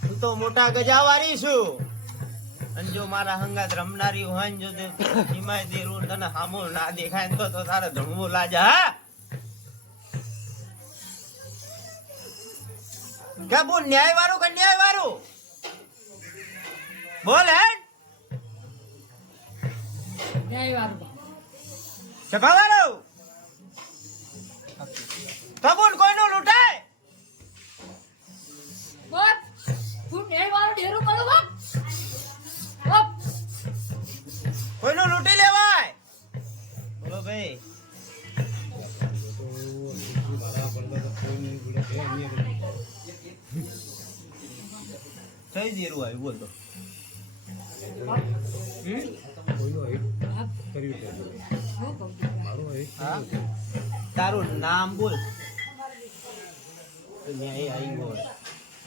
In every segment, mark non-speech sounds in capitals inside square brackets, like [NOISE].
હું તો મોટા ગજાવારી છું. અને જો મારા હંગાત રમનારી હોય ને જો તે હિમાય દેરું તને સામો ના દેખાય તો તો તારે ધણવું લાજા હા? કે બોલ ન્યાય વાળું કે ન્યાય વાળું બોલ હે? ચકા વાળું કબૂલ કોઈનું લૂંટાય? કોઈનું લૂંટી લેવાય? બોલો ભાઈ. કઈ દેરું આવ્યું? બોલ તો? તારું નામ બોલ. ન્યાય આવ્યું હોય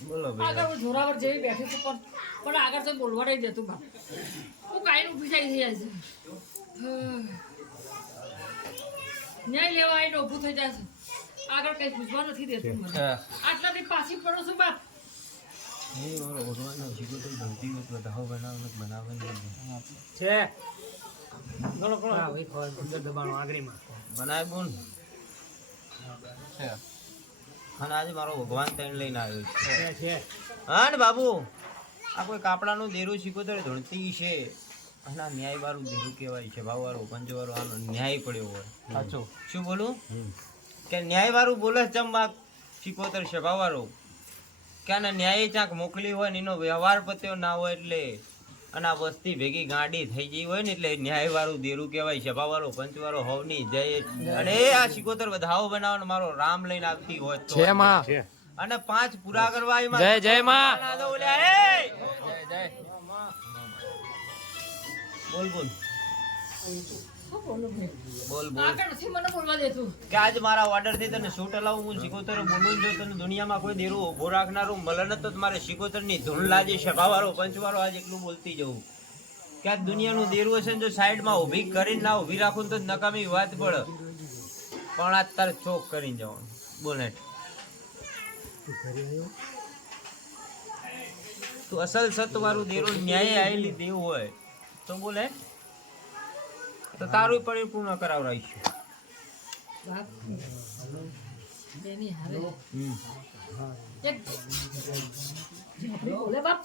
બોલો આગળ હું જોરાવર જેવી બેઠી છું પણ પણ આગળ તો બોલવા નહીં દેતું બાપ હું કાંઈ ઊભી થઈ જાય છે. ન્યાય લેવા આવીને ઊભું થઈ જાય છે આગળ કઈ પૂછવા નથી દેતું મને. આટલાથી પાછી પડો છું બાપ. છે. ભાઈ ખબર દબાણો આગળીમાં. બનાય બોન અને આજે મારો ભગવાન તને લઈને આવ્યો છે. હા ને બાબુ? આ કોઈ કાપડાનું દેરું શીખોતર ધણતી છે. અને આ ન્યાય વાળું દેરું કહેવાય છે. ભાવવાળો પંચવાળો આનો ન્યાય પડ્યો હોય. સાચું. શું બોલું? કે ન્યાય વાળું બોલે ચમ શીખોતર છે ભાવવાળો કે આને ન્યાય ચાંક મોકલી હોય ને એનો વ્યવહાર પત્યો ના હોય એટલે અને આ વસ્તી ભેગી ગાડી થઈ ગઈ હોય ને એટલે ન્યાય વાળું દેરું કહેવાય છે પંચ પંચવાળો હોવની જય. અને એ આ શિકોતર વધાવો બનાવવાનો મારો રામ લઈને આવતી હોય તો. છે અને પાંચ પૂરા કરવા જય જય માં! બોલ બોલ. બોલું? બોલ. મને બોલવા દેતું કે આજ મારા ઓર્ડરથી તને શૂટ હલાવું હું સિકોતર બોલું જો તને દુનિયામાં કોઈ દેરું ઊભો રાખનારું મલન તો મારે શિકોતરની ધૂન લાજી સભાવાળો પંચવાળો આજ એટલું બોલતી જવું. કે આ દુનિયાનું દેરું હશે ને જો સાઈડમાં ઊભી કરીને ના ઊભી રાખું તો નકામી વાત પડે. પણ આ તારે ચોક કરીને જવાનું. બોલે તું અસલ સતવાળું દેરું ન્યાય આવેલી દેવું હોય. તો બોલે તો તારું પણ પૂર્ણ કરાવડાવીશું બાપ તેની હારે હમ એક બોલે બાપ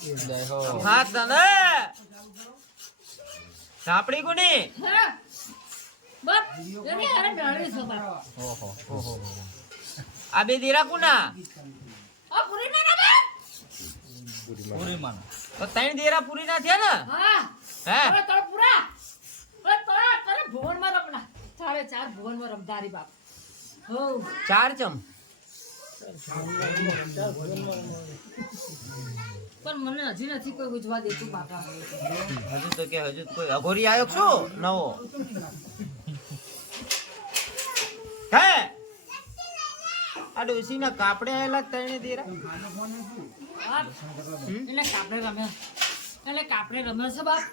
હા તને? સાંપડી કોની હા બાપ તેની હારે મેળવી છે બાપ આ બે દીરા કુના પૂરી ના ના તો ત્રણ દીરા પૂરી ના થયા ને? હે. પૂરા તળ ભુવનમાં રમના સાડે ચાર ભુવનમાં રમધારી બાપ. હો ચાર ચમ. પણ મને હજી નથી કોઈ ગુજવા દેતું બાપા. હજુ તો કે હજુ તો કોઈ અઘોરી આવ્યો છો? નવો. હે? આ ડોસીના કાપડે આયેલા તણે દીરા. એટલે કાપડે રમ્યા. એટલે કાપડે રમે છે બાપ.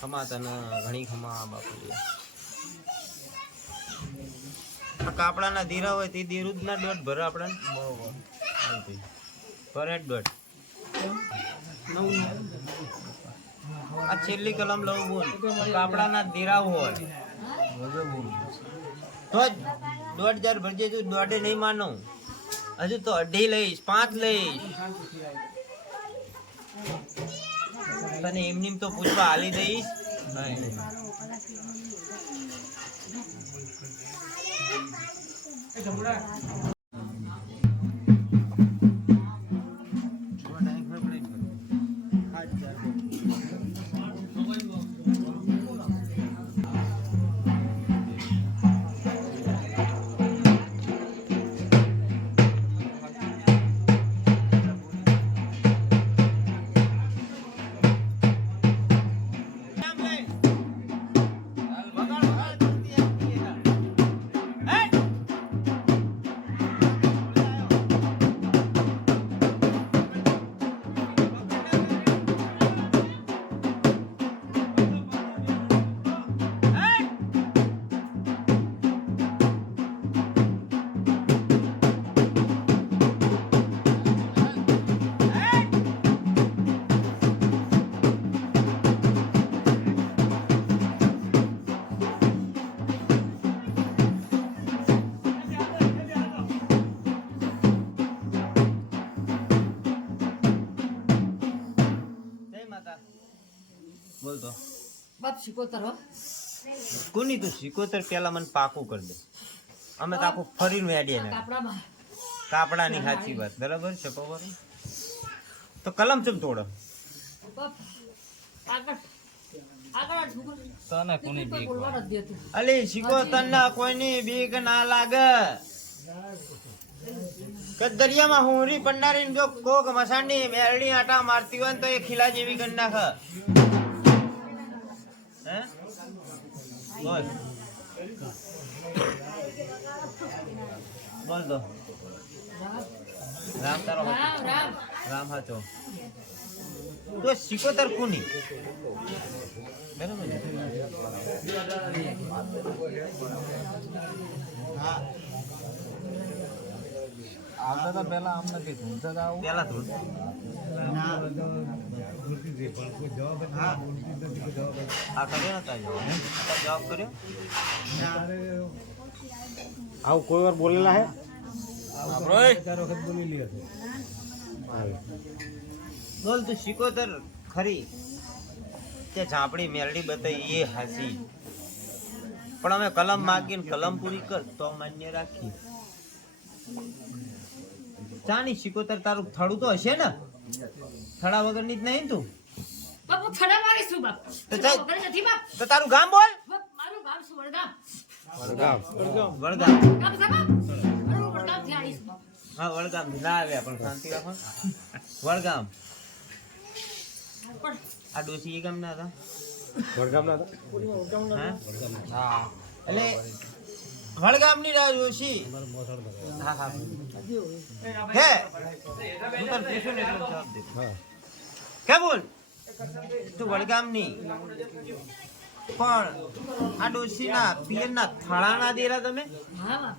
ખમા તને ઘણી ખમા બાપુ આ કાપડાના દીરા હોય તે દીરું જ ના દોઢ ભરે આપણે. ભરે દોઢ. આ છેલ્લી કલમ લઉં બોલ. કાપડાના દીરા હોય. તો દોઢ હજાર ભરજે તું દોઢે નહીં માનો. હજુ તો અઢી લઈશ, પાંચ લઈશ. તને એમની તો પૂછવા હાલી દઈશ. નહીં બોલ તો બાપ શીખોતર હો. કોની તું સિકોતર પેલા મને પાકું કરી દે. અમે તો આખું ફરીને વેડીએ ને. કાપડાની સાચી વાત. બરાબર છે પવાર તો કલમ ચમ તોડો. તને અલી સિકોતર ના કોઈની બીક ના લાગે. કે દરિયામાં હુંરી પડનારી જો કોક મસાની મેરડી આટા મારતી હોય તો એ ખીલા જેવી કરી નાખ. હે બોલ બોલ તો રામ રામ તારો હાચો. રામ રામ રામ હાચો તો સિકોતર કોની બરાબર ને? આવતા તો પેલા આમ નથી ધૂમતા તો આવું. પેલા ધૂળ આ કર્યો નતા જવાબ કર્યો? આવું કોઈ વાર બોલેલા હે? બોલ તું. સિકોતર ખરી. તે ઝાપડી મેલડી બતાવી એ હાસી. પણ અમે કલમ માગીને કલમ પૂરી કર તો માન્ય રાખી. ચાની શિકોતર તારું થડું તો હશે ને? થડા વગરની જ નહીં તું? બાપુ થડા મારી મારીશું બાપ? તો ચાલ. નથી બાપ. તો તારું ગામ બોલ. મારું ગામ શું વડગામ? વડગામ. વડગામ. વડગામ આવીશ બાપ. હા વડગામ ના આવ્યા પણ શાંતિ રાખો. વડગામ. આ ડોસી એ ગામ ના હતા? વડગામના હા? એટલે વડગામની રાહ જોશી હા હા. હે? હું પૂછું ને જવાબ દે કે બોલ? તું વડગામની પણ આ ડોશીના પિયરના થાળાના દેરા તમે? હા.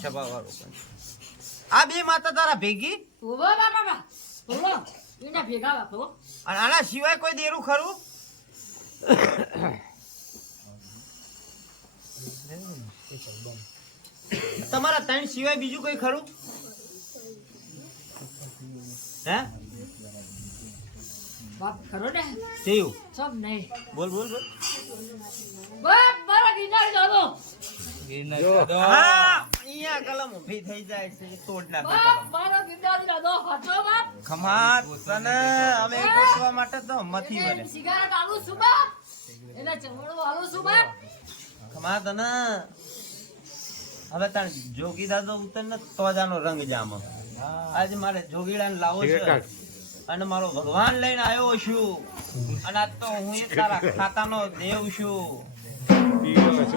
સભાવાળો પણ. આ બે માતા તારા ભેગી? અને આના સિવાય કોઈ દેરું ખરું? તમારા ત્રણ સિવાય બીજું કોઈ ખરું? હે? બાપ ખરો ને? થયું સબ નહીં. બોલ બોલ બોલ. બાપ મારા ગિરનાર જાદો. હા અહીંયા કલમ ઊભી થઈ જાય છે તોડ નાખે બાપ મારા ગિરનાર જાદો હાચો બાપ? ખમા તને અમે ગોતવા માટે તો મથી બને સિગારેટ આલું શું બાપ. એને ચમડો આલું છું ખમા તને હવે તાર જોગી દાદો ઉતર ને તો જ રંગ જામ. આજે મારે જોગીડા લાવો છે. અને મારો ભગવાન લઈને આવ્યો છું. અને આજ તો હું એ તારા ખાતાનો દેવ છું.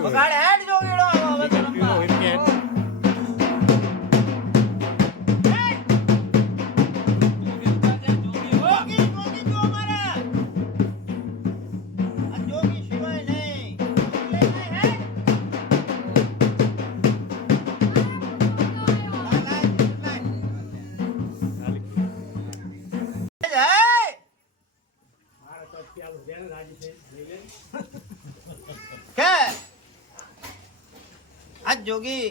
બગાડ હેડ જોગીડો હવે કે? આ જોગી,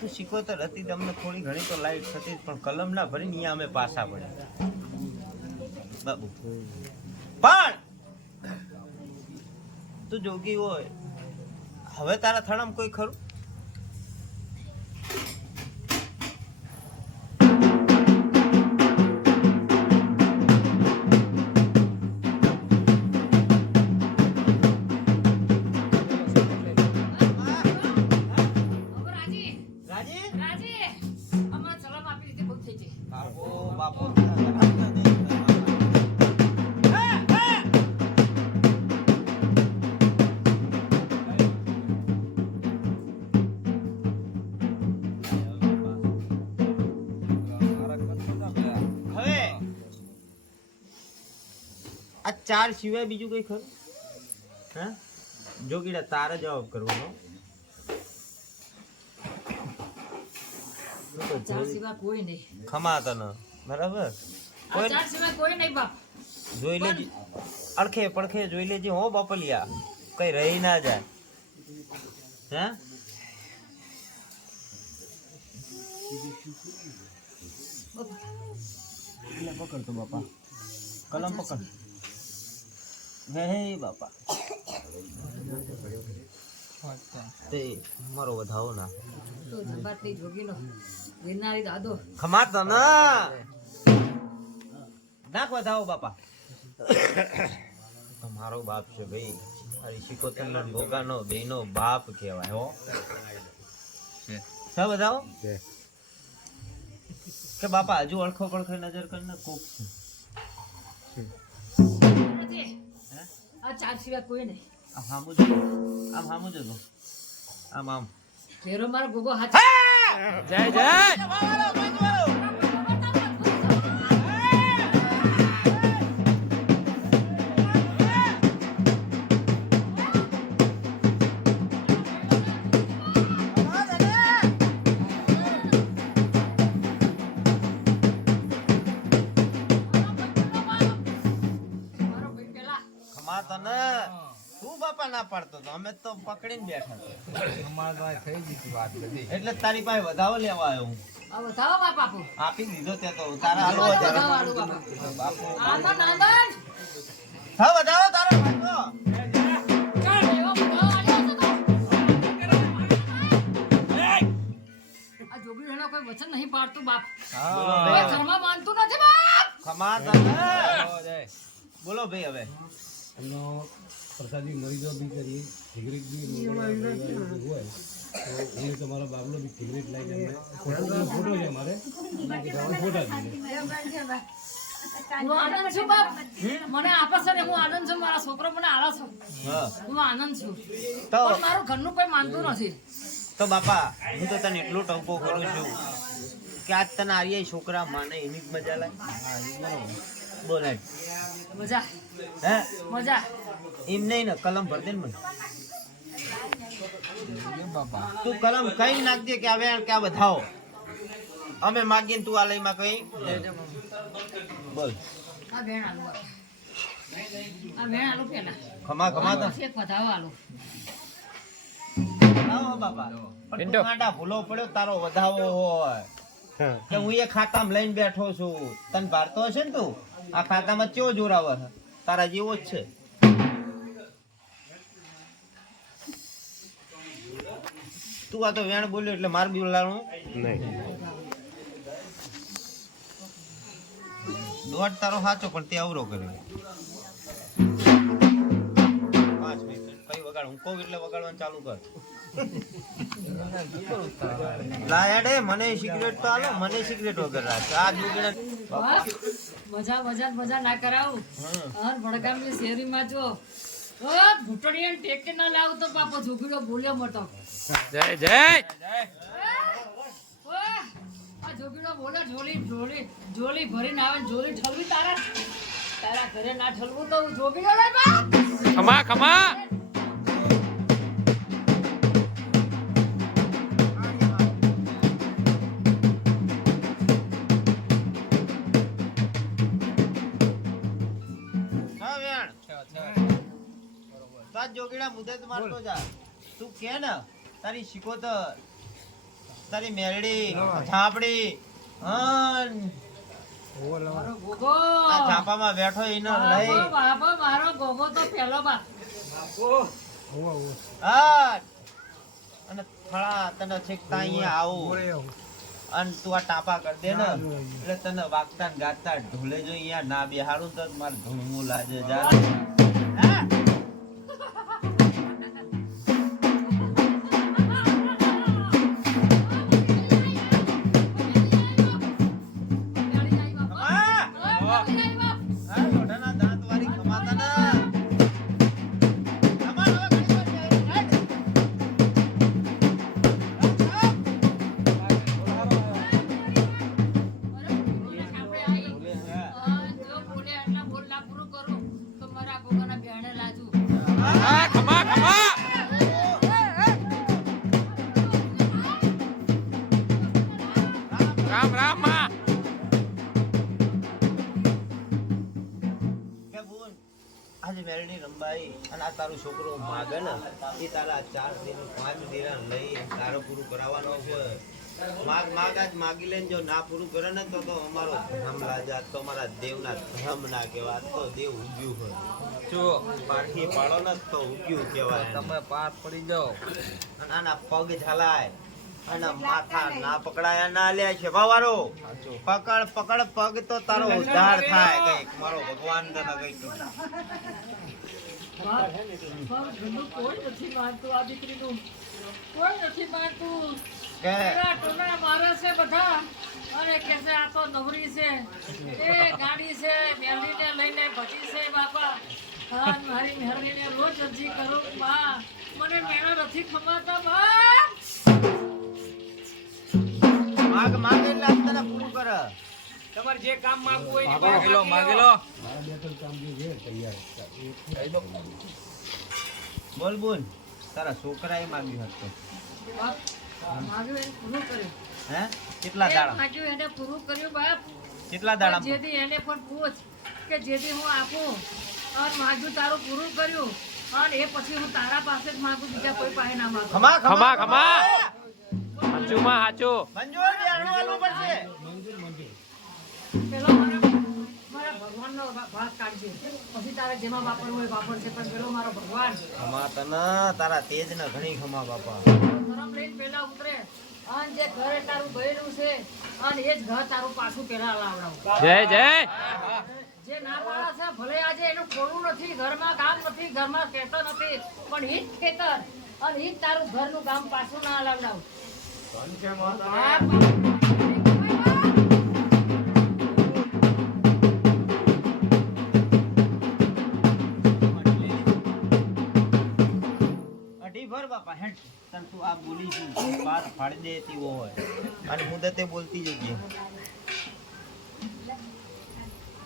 તું શીખોતર હતી, તમને થોડી ઘણી તો લાઈટ થતી પણ કલમ ના અહીંયા અમે પાછા પડ્યા. બાબુ. પણ, તું જોગી હોય, હવે તારા થણામ કોઈ ખરું? ચાર સિવાય બીજું કઈ ખરું? હા? જોગીડા તારે જવાબ કરવાનો. ચાર સિવાય કોઈ નહીં. ખમા તને. બરાબર? કોઈ ચાર સિવાય કોઈ નહીં બાપ. જોઈ લેજે. અડખે પડખે જોઈ લેજે હો બાપલિયા. કઈ રહી ના જાય. હે? પકડ તો બાપા. કલમ પકડ. હે બાપા. તે મારો વધાવો ના. ખમાતો તના નાખ વધાવો બાપા. તમારો બાપ છે ભાઈ. અરે શીખો તમને ભોગાનો બેનો બાપ કહેવાય હો. સા વધાવો? કે બાપા હજુ અળખો પડખો નજર કરીને કોક છે. આ ચાર સિવાય કોઈ નહીં. આમ હામું જો આમ હામું જો આમ આમ. ઘેરો મારો ગોગો હાથ જય જય! તને તું બાપા ના પાડતો તો અમે તો પકડીને બેઠા અમાર અમારા તો થઈ ગઈ વાત બધી. એટલે તારી પાસે વધાવો લેવા આવ્યો હું. વધાવો બાપુ. આપી દીધો તે તો. તારા હાલો વધારે. બાપુ. હા વધાવો તારો જોગી એનો કોઈ વચન નહીં પાડતું બાપ. ઘરમાં માનતું નથી બાપ. ખમા તને. બોલો ભાઈ હવે. એમનો પ્રસાદી મરીજો બી કરીએ સિગરેટ બી હોય. તો એ તમારા બાબલો બી સિગરેટ લઈને ફોટો છે અમારે. ફોટા મને આપે છે ને હું આનંદ છું મારા છોકરો મને આલા છે. હું. આનંદ છું. તો મારું ઘરનું કોઈ માનતું નથી. તો બાપા હું તો તને એટલો ટંકો કરું છું કે આજ તને આર્ય છોકરા માને એની જ મજા લાગે બોલે. મજા. હે? મજા. એમ નહીં ને કલમ ભર દે ને મને. તું કલમ કઈ નાખજે કે આવે કે આ બધાઓ? અમે માગીને તું આ લઈમાં કઈ બોલ. ખમા ખમા તો. ભૂલો પડ્યો તારો વધાવો હોય. કે હું એ ખાતામાં લઈને બેઠો છું. તને ભારતો હશે ને તું? આ ખાતામાં કેવો જોરાવર છે? તારા જેવો જ છે. તું આ તો વેણ બોલ્યો એટલે માર બી બોલાવાનું દોઢ તારો સાચો પણ તે અવરો કર્યો પાંચ મિનિટ. કઈ વગાડ? હું કહું એટલે વગાડવાનું ચાલુ કર. લાયાડે મને સિગરેટ તો આલો મને સિગરેટ વગર રાખ. આ દુગડા મજા મજા મજા ના કરાવું. વડગામ હર શેરી શેરીમાં જો. ઓ ઘૂંટણીયા ટેકે ના લાવ તો બાપો જોગીડો બોલ્યો મોટો. જય જય. ઓય, આ જોગીડો બોલે ઝોલી જોલી ભરી ભરીને આવે જોલી ઠલવી તારા. તારા ઘરે ના ઠલવું તો હું જોગીડો લઈ બા ખમા ખમા. હા તો આ જોગીડા મુદત મારતો જા. તું કે ને તારી શિકોતર તારી મેરડી છાપડી હન. મારો ગોગો. આ છાપામાં બેઠો એનો લઈ. મારો ગોગો તો પેલો બાપ. હા અને થળા તને છેક તા અહીંયા આવું. અને તું આ ટાપા કરી દે ને, એટલે તને વાગતા ને ગાતા ઢોલે જો અહીંયા. ના બેહાડું તો મારે ધૂમવું લાગે જા. તારો છોકરો માગે ને એ તારા ચાર દિન પાંચ દિન લઈ તારો પૂરું કરાવવાનો છે. માગ માગ આજ માગી લઈને જો ના પૂરું કરે ને તો તો અમારો ધર્મ રાજા તો અમારા દેવના ધર્મ ના કહેવાય. તો દેવ ઉગ્યું હોય જો પારખી પાડો ને તો ઉગ્યું કહેવાય તમે પાર પડી જાઓ. આના પગ ઝાલાય અને માથા ના પકડાયા ના લે છે. વાવારો પકડ પકડ પગ તો તારો ઉદ્ધાર થાય કંઈક. મારો ભગવાન તને કંઈક કોઈ નથી માનતું આ દીકરીનું. કોઈ નથી માનતું. મારે છે બધા. અરે કે છે આ તો નવરી છે. એ ગાડી છે મેલીને લઈને ભજી છે બાપા. હા મારી મેરડીને રોજ અરજી કરો બા. મને મેળા નથી ખમાતા બા. માગ માગે એટલે તને પૂરું કરે. તમારે જે કામ માંગવું હોય ને માગેલો માગેલો મારા બે ત્રણ કામ જે તૈયાર બોલ બોલ. તારા છોકરાએ માગ્યું હતું. બાપ એને પૂરું કર્યું. હે? કેટલા દાડા? માગ્યું એને પૂરું કર્યું બાપ. કેટલા દાડા? જેથી એને પણ પૂછ કે જેથી હું આપું. અને માગ્યું તારું પૂરું કર્યું. અને એ પછી હું તારા પાસે જ માગું બીજા કોઈ પાસે ના માગું. ખમા ખમા, ખમા. હાચું. મંજૂર પડશે. પેલો મારા મારા ભગવાનનો ભાગ કાઢજે. પછી તારે જેમાં વાપરવું હોય વાપરશે પણ પેલો મારો ભગવાન. ખમા તને તારા તેજ ને ઘણી ખમા બાપા. ધરમ લઈને પેલા ઉતરે. અને જે ઘર તારું ગયેલું છે અને એ જ ઘર તારું પાછું પેલા લાવડાવું. જય જય. જે ના પાડે છે ભલે આજે એનું ખોડું નથી ઘરમાં કામ નથી ઘરમાં ખેતર નથી પણ ઈ જ ખેતર. અને ઈ જ તારું ઘરનું કામ પાછું ના લાવડાવું. હેડ તને તું આ બોલી છું પાસ ફાડી દે તેવો હોય. અને મુદતે બોલતી જજે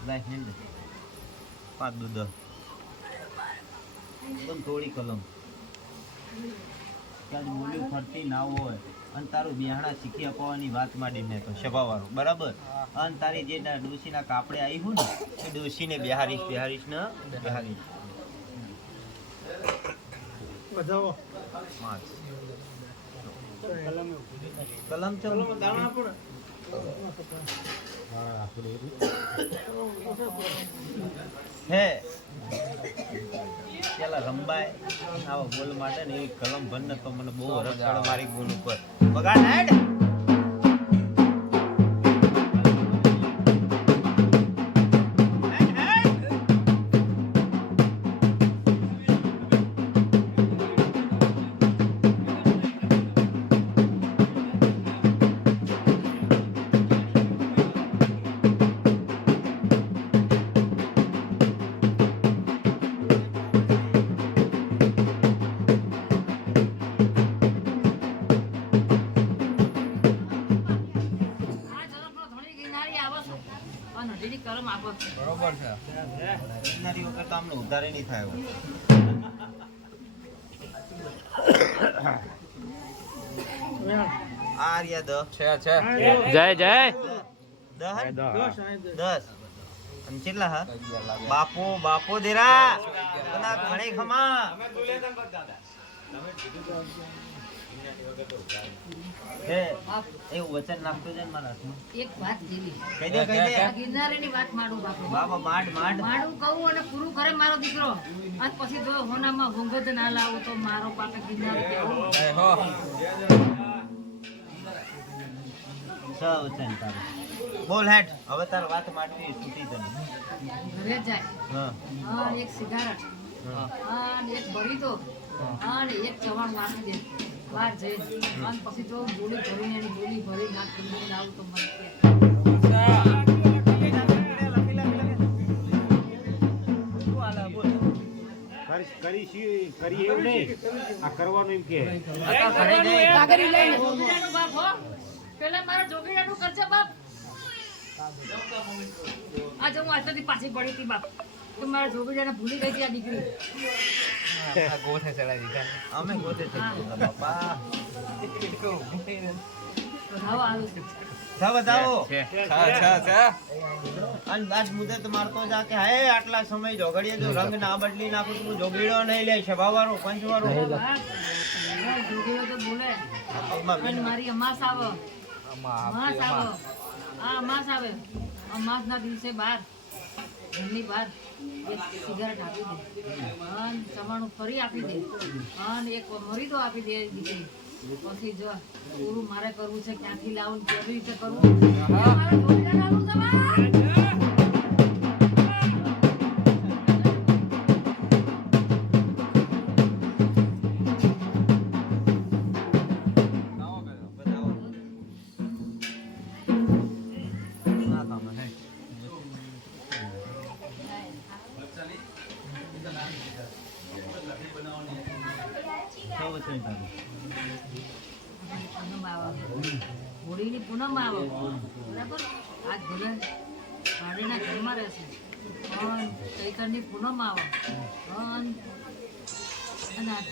લાય હેડ. પાંચ દૂધ એકદમ થોડી કલમ. ક્યાં બોલ્યું ફરતી ના હોય. અને તારું બિહાણા શીખી અપાવવાની વાત માંડી મેં તો સભાવાળું. બરાબર? અને તારી જે ના ડોશીના કાપડે આવી હું ને એ ડોશીને બિહારીશ બિહારીશ ને? બિહારીશ. હે. પેલા રંબાય, આવા બોલ માટે ને એવી કલમ ભર તો મને બહુ રસ મારી બોલ ઉપર. બગાડ છે. ગિરનારી વગર તો આમને ઉધારે નહીં થાય હવે. [COUGHS] આ છે દસ જય જય. દસ દસ અને કેટલા હા? બાપો બાપો દેરા. ઘણે ખમા. એવું વચન નાખતો જાય મારા હાથમાં. એક વાત જેવી કહી દે કહી દે. ગિરનારીની વાત માડું બાપુ. બાપા માંડ માંડ. માડું કહું અને પૂરું કરે મારો દીકરો. અને પછી જો હોનામાં ઘોંઘ ના લાવું તો મારો પાપે ગિરનારી કેવું સ વચન તારું. બોલ હેટ હવે તાર વાત માંડવી છૂટી તને ઘરે જાય. હા. એક સિગારેટ. હા. એક ભરીતો. અને એક ચવાણ નાખી દે બહાર જઈ અને પછી જો ગોળી ભરીને એની ગોળી ભરી નાખ કરીને આવું તો મને કરી કરી કરી એવું નહીં. આ કરવાનું એમ કે. જોગીડાનું બાપ હો. પેલા મારા જોગીડાનું કરજે બાપ. આજે હું આજથી પાછી પડી હતી બાપ. મારા છોકરીને ભૂલી ગઈ છે આ દીકરી. ગોથે આટલા સમય જોગડીએ જો રંગ ના બદલી નાખું તો જોગીડો નહીં લે સભાવાળો પંચવાળો. જોગીડો બોલે. મારી અમાસ આવો. આ અમાસ આવે. અમાસ ના દિવસે બાર. ઘરની બહાર એક સિગારેટ આપી દે. અને ચવાણું ફરી આપી દે. અને એક મરીદો આપી દે દીકરી પછી જો પૂરું મારે કરવું છે ક્યાંથી લાવું કેવી રીતે કરવું? મારે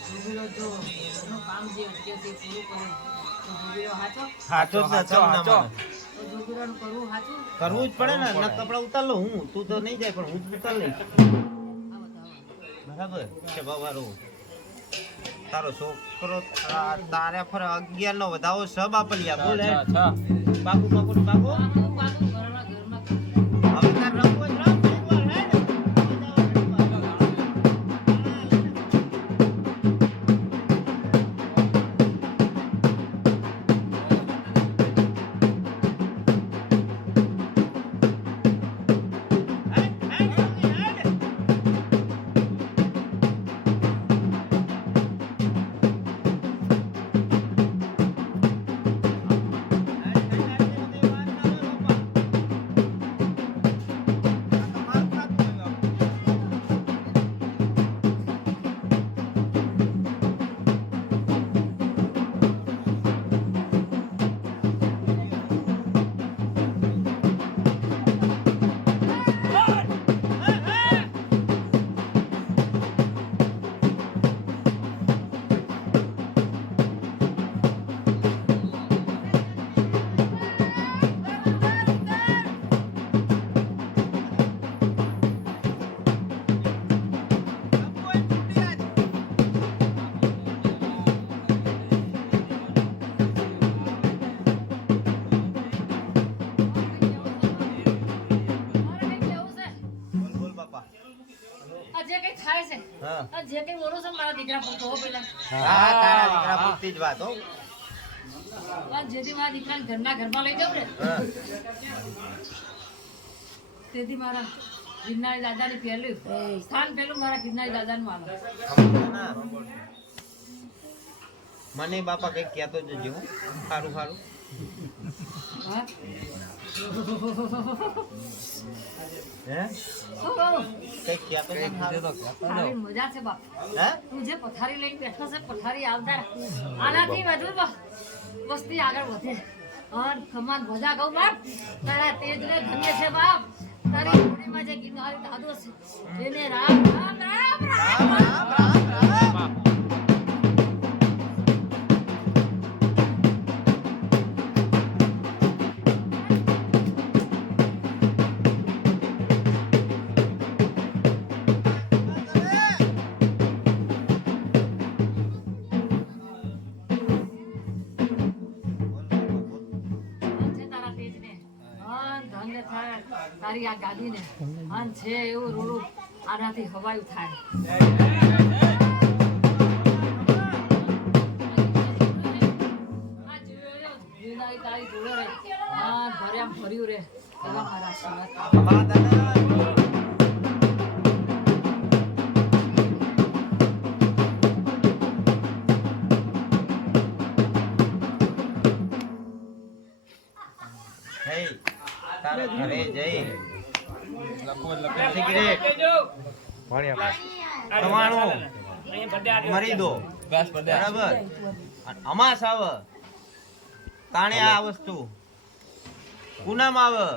જોગીલો જો એનું કામ જે અત્યારથી પૂરું કરે તો જોગીલો હાચો હાચો. જ હાચો. હાચું કરવું જ પડે ને ના કપડા ઉતાર લો હું. તું તો નહીં જાય પણ હું જ ઉતાર લઈશ. બરાબર? છે બાબારો તારો છોકરો તારે ફર અગિયાર નો વધાવો સબ બાપલિયા બોલે બાપુ. બાપુ ને બાપુ હવે તાર આ જે કંઈ બોલું છે મારા દીકરા પૂરતો હો પેલા હા તારા દીકરા પૂરતી જ વાત હો. જેથી મારા દીકરાને ઘરના ઘરમાં લઈ જાઉં ને. તેથી મારા ગિરનારી દાદાની પહેલું સ્થાન પહેલું મારા ગિરનારી દાદાનું આવે. મને બાપા કંઈક કહેતો જજો સારું સારું. મજા છે બાપ તું જે પથારી લઈને બેઠો છે પથારી આવતા. આનાથી વધુ વસ્તી આગળ વધે. અને ખમાન ભજા કહું બાપ તારા તેજને ધન્ય છે બાપ. તારી જે ગિરનારી દાદો છે. એને રામ રામ રામ. રામ રામ રામ રામ. તારી આ ગાડીને મન છે એવું રૂડું આનાથી હવાયું થાય. તારી જોડે રહી ભર્યા ભર્યું રે. મારા તારે ઘરે જઈ. સિગરેટ તમારું મરી દો. બરાબર. અમાસ આવે. તાણે આ વસ્તુ. પૂનમ આવે.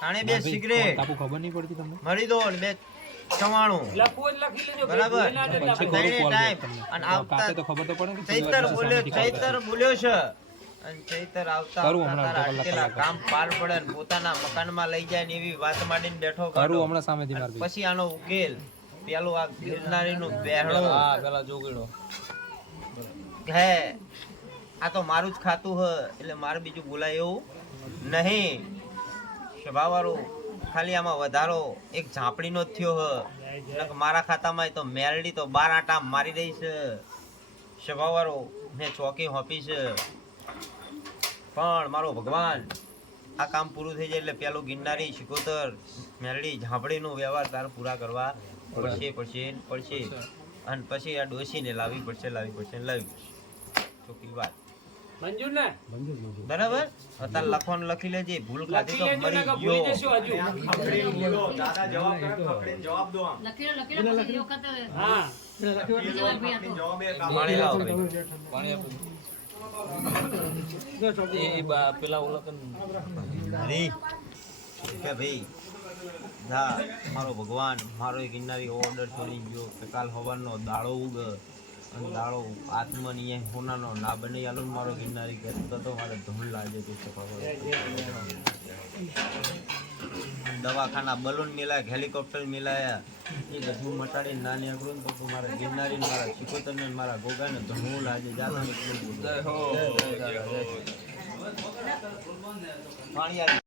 તાણે બે સિગરેટ. ખબર નહીં પડતી તમને? મરી દો અને બે ચવાણું બરાબર. ટાઈમ અને આવતા તો ખબર તો પડે ચૈતર બોલ્યો ચૈતર બોલ્યો છે. અને ચૈતર આવતા કરું હમણાં તારા કલાક કામ પાર પડે ને પોતાના મકાનમાં લઈ જાય ને એવી વાત માંડીને બેઠો કરું હમણાં સામેથી માર પછી આનો ઉકેલ. પેલું આ ગિરનારીનું બેહણું હા પેલા જોગીડો. હે આ તો મારું જ ખાતું હ એટલે મારે બીજું બોલાય એવું નહીં. સ્વભાવવાળું ખાલી આમાં વધારો. એક ઝાંપડીનો જ થયો હ. મારા ખાતામાં તો મેરડી તો બાર આટા મારી રહી છે સ્વભાવવાળો મેં ચોકી હોપી છે પણ મારો ભગવાન આ કામ પૂરું થઈ જાય એટલે પેલું ગિરનારી શિકોતર મેરડી ઝાંપડીનો વ્યવહાર તારે પૂરા કરવા પડશે પડશે પડશે. અને પછી આ ડોસીને લાવી પડશે લાવી પડશે લાવી પડશે. ચોખ્ખી વાત. મંજૂર ને મંજૂર મંજૂર બરાબર? અત્યારે લખવાનું લખી લેજે ભૂલ ખાતી તો મરી કે ભૂલી ગયો. જશું લખી લો, લખી લો, પછી એ પાણી હા. બીજા આપો. પાણી લાવો ભાઈ. મારો ભગવાન, મારો એક ગિરનારી ઓર્ડર છોડી ગયો, કે કાલ સવારનો દાળો ઉગ દાડો આત્મન હોનાનો ના બને આલો મારો ગિરનારી કે તો મારે ધૂળ લાગે તો દવાખાના બલૂન મિલાય હેલિકોપ્ટર મિલાયા, એ બધું મટાડી નાની ને તો મારા ગિરનારી મારા શિકોતર ને મારા ગોગા ને ધૂળ લાગે જાતો પાણી